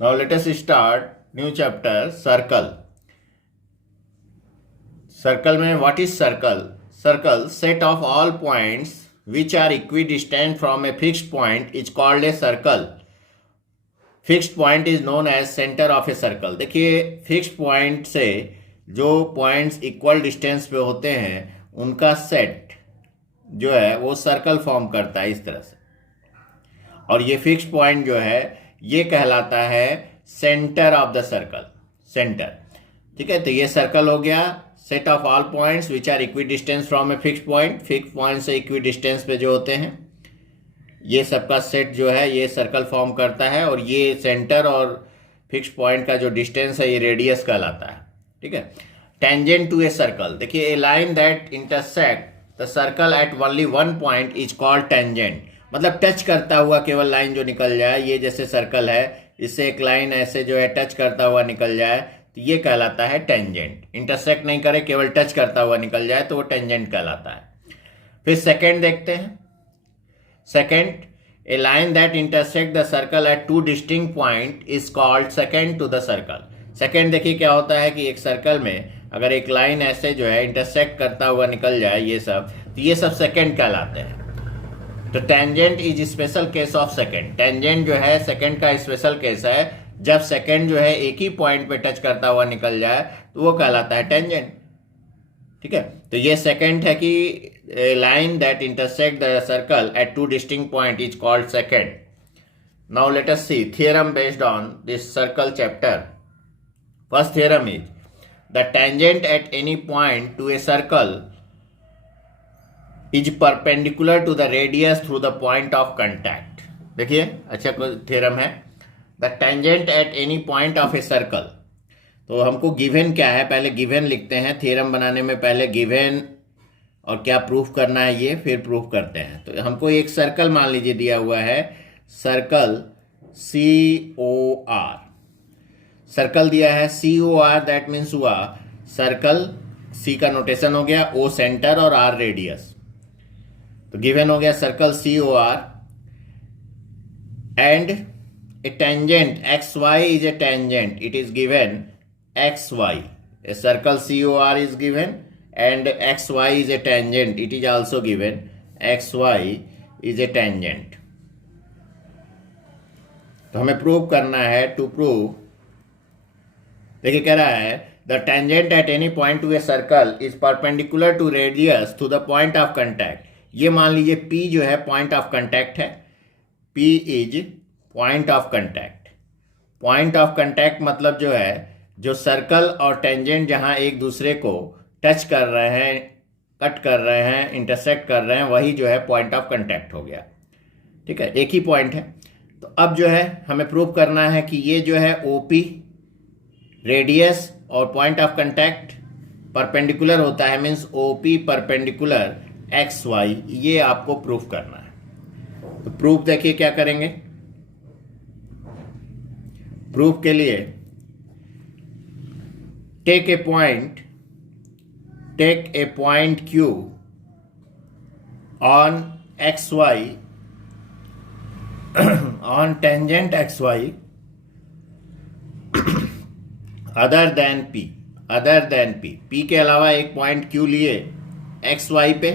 Now let us start new chapter, circle. Circle में what is circle? Circle, set of all points which are equidistant from a fixed point is called a circle. Fixed point is known as center of a circle. देखिए fixed point से जो points equal distance पे होते हैं उनका set जो है वो सर्कल फॉर्म करता है इस तरह से, और ये फिक्स पॉइंट जो है ये कहलाता है centre of the circle, centre. ठीक है, तो ये सर्कल हो गया set of all points which are equidistance from a fix point. Fix point से इक्वी डिस्टेंस पे जो होते हैं ये सबका सेट जो है ये सर्कल फॉर्म करता है, और ये सेंटर और फिक्स पॉइंट का जो डिस्टेंस है ये रेडियस कहलाता है। ठीक है, टेंजेंट टू ए सर्कल, देखिए a line that intersect the circle at only one point is called tangent. मतलब टच करता हुआ केवल लाइन जो निकल जाए, ये जैसे सर्कल है इससे एक लाइन ऐसे जो है टच करता हुआ निकल जाए तो ये कहलाता है टेंजेंट। इंटरसेक्ट नहीं करे, केवल टच करता हुआ निकल जाए तो वो टेंजेंट कहलाता है। फिर सेकेंड देखते हैं। Secant, a line that intersect the circle at two distinct point is called secant to the circle. Secant देखिए क्या होता है कि एक सर्कल में अगर एक लाइन ऐसे जो है इंटरसेक्ट करता हुआ निकल जाए ये सब, तो ये सब सेकेंड कहलाते हैं। तो tangent is special case of second. Tangent जो है सेकेंड का स्पेशल केस है, जब सेकेंड जो है एक ही पॉइंट पे टच करता हुआ निकल जाए तो वो कहलाता है टेंजेंट। ठीक है, तो ये सेकेंड है कि line that intersect the circle at two distinct point is called secant. Now let us see theorem based on this circle chapter. First theorem is the tangent at any point to a circle is perpendicular to the radius through the point of contact. देखिए अच्छा theorem है, the tangent at any point of a circle. तो हमको given क्या है, पहले given लिखते हैं। थ्योरम बनाने में पहले गिवन और क्या प्रूफ करना है ये फिर प्रूफ करते हैं। तो हमको एक सर्कल मान लीजिए दिया हुआ है, सर्कल COR। सर्कल दिया है COR, दैट मीन्स हुआ सर्कल, C का नोटेशन हो गया, O सेंटर और R रेडियस। तो गिवन हो गया circle COR and A tangent XY is a tangent, it is given XY। A circle COR is given and XY is a tangent, it is also given XY is a tangent. तो हमें prove करना है, to prove. देखिए कह रहा है the tangent at any point to a circle is perpendicular to radius to the point of contact. ये मान लीजिए P जो है पॉइंट ऑफ कंटैक्ट है, P is point of contact. Point of contact मतलब जो है जो सर्कल और टेंजेंट जहां एक दूसरे को टच कर रहे हैं, कट कर रहे हैं, इंटरसेक्ट कर रहे हैं, वही जो है पॉइंट ऑफ कंटैक्ट हो गया। ठीक है, एक ही पॉइंट है। तो अब जो है हमें प्रूव करना है कि ये जो है OP रेडियस और पॉइंट ऑफ कंटैक्ट परपेंडिकुलर होता है, मीन्स OP परपेंडिकुलर XY, ये आपको प्रूफ करना है। तो प्रूफ देखिए क्या करेंगे। प्रूफ के लिए take a point Q on XY on tangent XY other than P के अलावा एक पॉइंट Q लिए XY पे।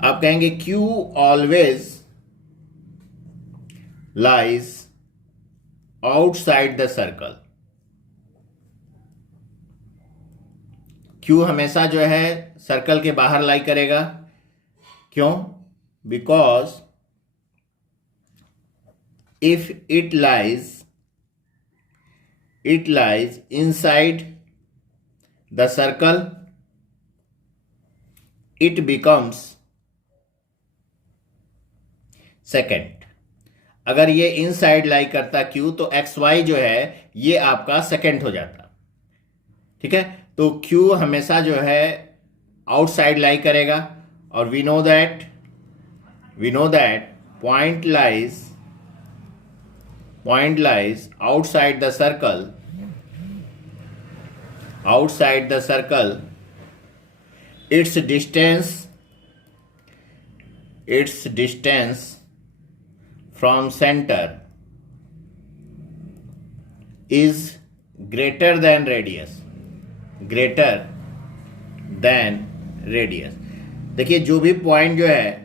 आप कहेंगे Q always lies outside the circle. Q हमेशा जो है सर्कल के बाहर लाई करेगा। क्यों? Because if it lies inside the circle it becomes second. अगर ये इनसाइड लाई करता Q तो XY जो है ये आपका सेकेंड हो जाता। ठीक है, तो Q हमेशा जो है आउटसाइड लाई करेगा, और we know that point lies outside the circle, its distance from center is greater than radius, greater than radius. देखिए जो भी पॉइंट जो है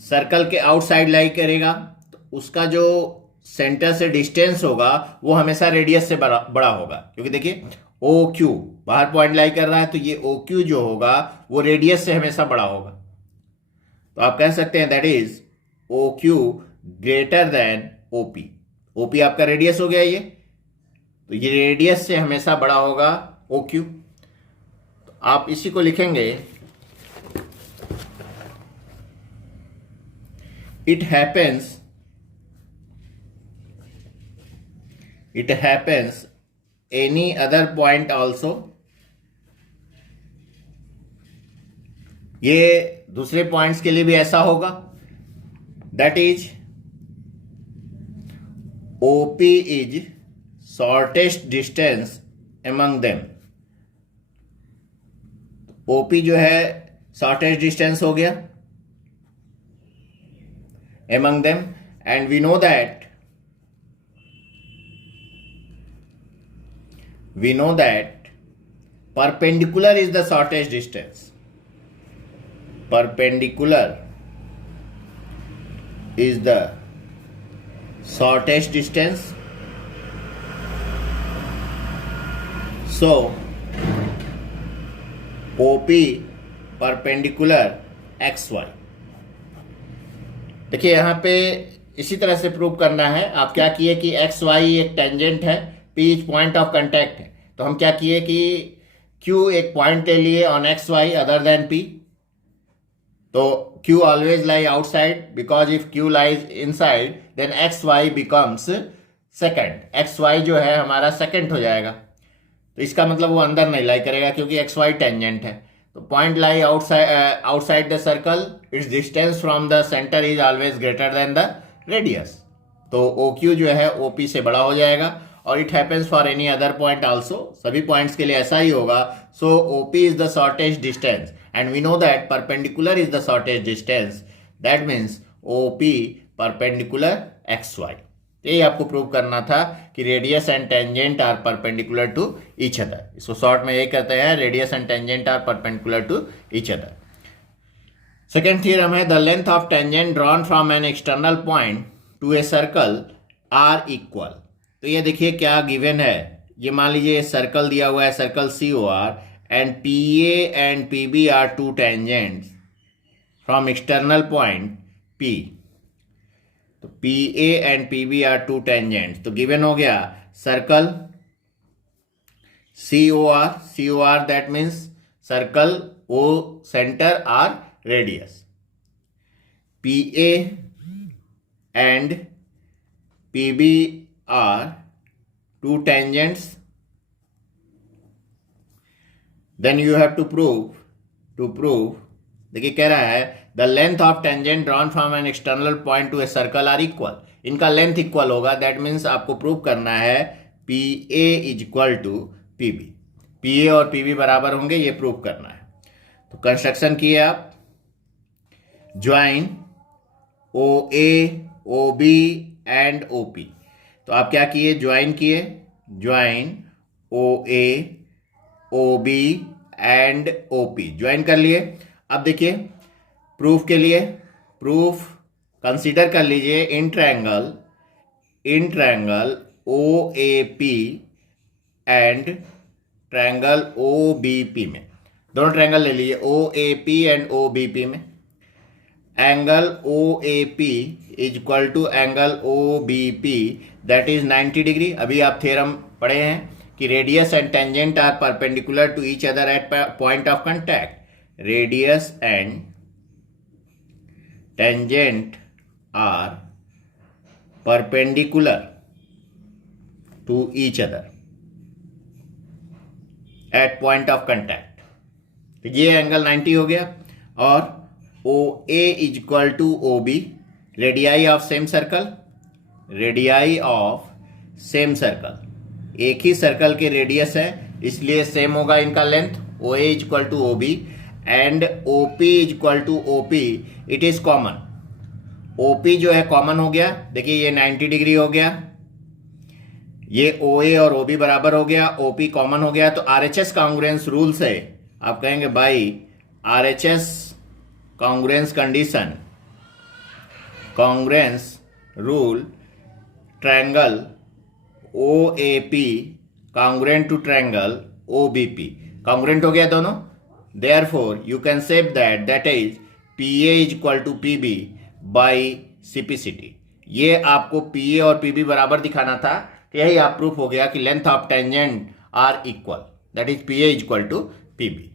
सर्कल के आउटसाइड लाई करेगा तो उसका जो सेंटर से डिस्टेंस होगा वो हमेशा रेडियस से बड़ा होगा, क्योंकि देखिए ओ क्यू बाहर पॉइंट लाई कर रहा है तो ये ओ क्यू जो होगा वो रेडियस से हमेशा बड़ा होगा। तो आप कह सकते हैं that is O Q greater than OP. OP आपका रेडियस हो गया ये, तो ये रेडियस से हमेशा बड़ा होगा ओ क्यू। तो आप इसी को लिखेंगे it happens any other point also. ये दूसरे पॉइंट्स के लिए भी ऐसा होगा। That is OP is shortest distance among them. OP जो है शॉर्टेस्ट डिस्टेंस हो गया among them, and we know that perpendicular is the shortest distance. Perpendicular is the shortest distance. So OP perpendicular XY। देखिए यहाँ पे इसी तरह से प्रूव करना है। आप क्या किए कि XY एक टेंजेंट है, P is point of contact है, तो हम क्या किए कि Q एक पॉइंट ले लिए on XY other than P। तो Q always lie outside, because if Q lies inside then XY becomes secant. XY जो है हमारा सेकंड हो जाएगा, तो इसका मतलब वो अंदर नहीं लाई करेगा क्योंकि XY टेंजेंट है। तो point lie outside the circle, it's distance from the centre is always greater than the radius. तो OQ जो है OP से बड़ा हो जाएगा। और it happens for any other point also, सभी पॉइंट्स के लिए ऐसा ही होगा। So OP is the shortest distance and we know that perpendicular is the shortest distance, that means OP perpendicular XY। यही आपको प्रूव करना था कि radius and tangent are perpendicular to each other. इसको शॉर्ट में यही कहते हैं, radius and tangent are perpendicular to each other. Second theorem है the length of tangent drawn from an external point to a circle are equal. तो ये देखिए क्या गिवन है। ये मान लीजिए सर्कल दिया हुआ है, circle COR, and PA and PB are two tangents from external point P। तो PA and PB are two tangents, तो गिवन हो गया circle COR that means circle O centre R radius. PA and PB are two tangents. Then you have to prove देखिए कह रहा है the length of tangent drawn from an external point to a circle are equal। इनका length equal होगा, that means आपको prove करना है PA is equal to PB। PA और PB बराबर होंगे, ये प्रूव करना है। तो कंस्ट्रक्शन किए आप, join OA OB and OP। तो आप क्या किए, ज्वाइन किए, join OA OB and OP, join कर लिए। अब देखिए प्रूफ के लिए, प्रूफ कंसीडर कर लीजिए in triangle OAP and triangle OBP में। दोनों ट्रायंगल ले लीजिए OAP एंड OBP में। Angle OAP is equal to angle OBP that is 90 degree. अभी आप थ्योरम पढ़े हैं कि radius and tangent are perpendicular to each other at point of contact. Radius and tangent are perpendicular to each other at point of contact. तो ये angle 90 हो गया। और OA is equal to OB, radii of same circle, radii of same circle. एक ही circle के radius है इसलिए सेम होगा इनका लेंथ। OA is equal to OB and OP is equal to OP, it is common. OP जो है कॉमन हो गया, देखिए ये 90 डिग्री हो गया, ये ओ ए और ओ बी बराबर हो गया, ओ पी कॉमन हो गया, तो R H S congruence rule से आप कहेंगे भाई R H S congruence condition, congruence rule, triangle O A P congruent to triangle O B P, congruent हो गया दोनों। Therefore you can say that is P A is equal to P B by CPCT. ये आपको P A और P B बराबर दिखाना था, तो यही आप प्रूफ हो गया कि length of tangent are equal, that is P A is equal to P B.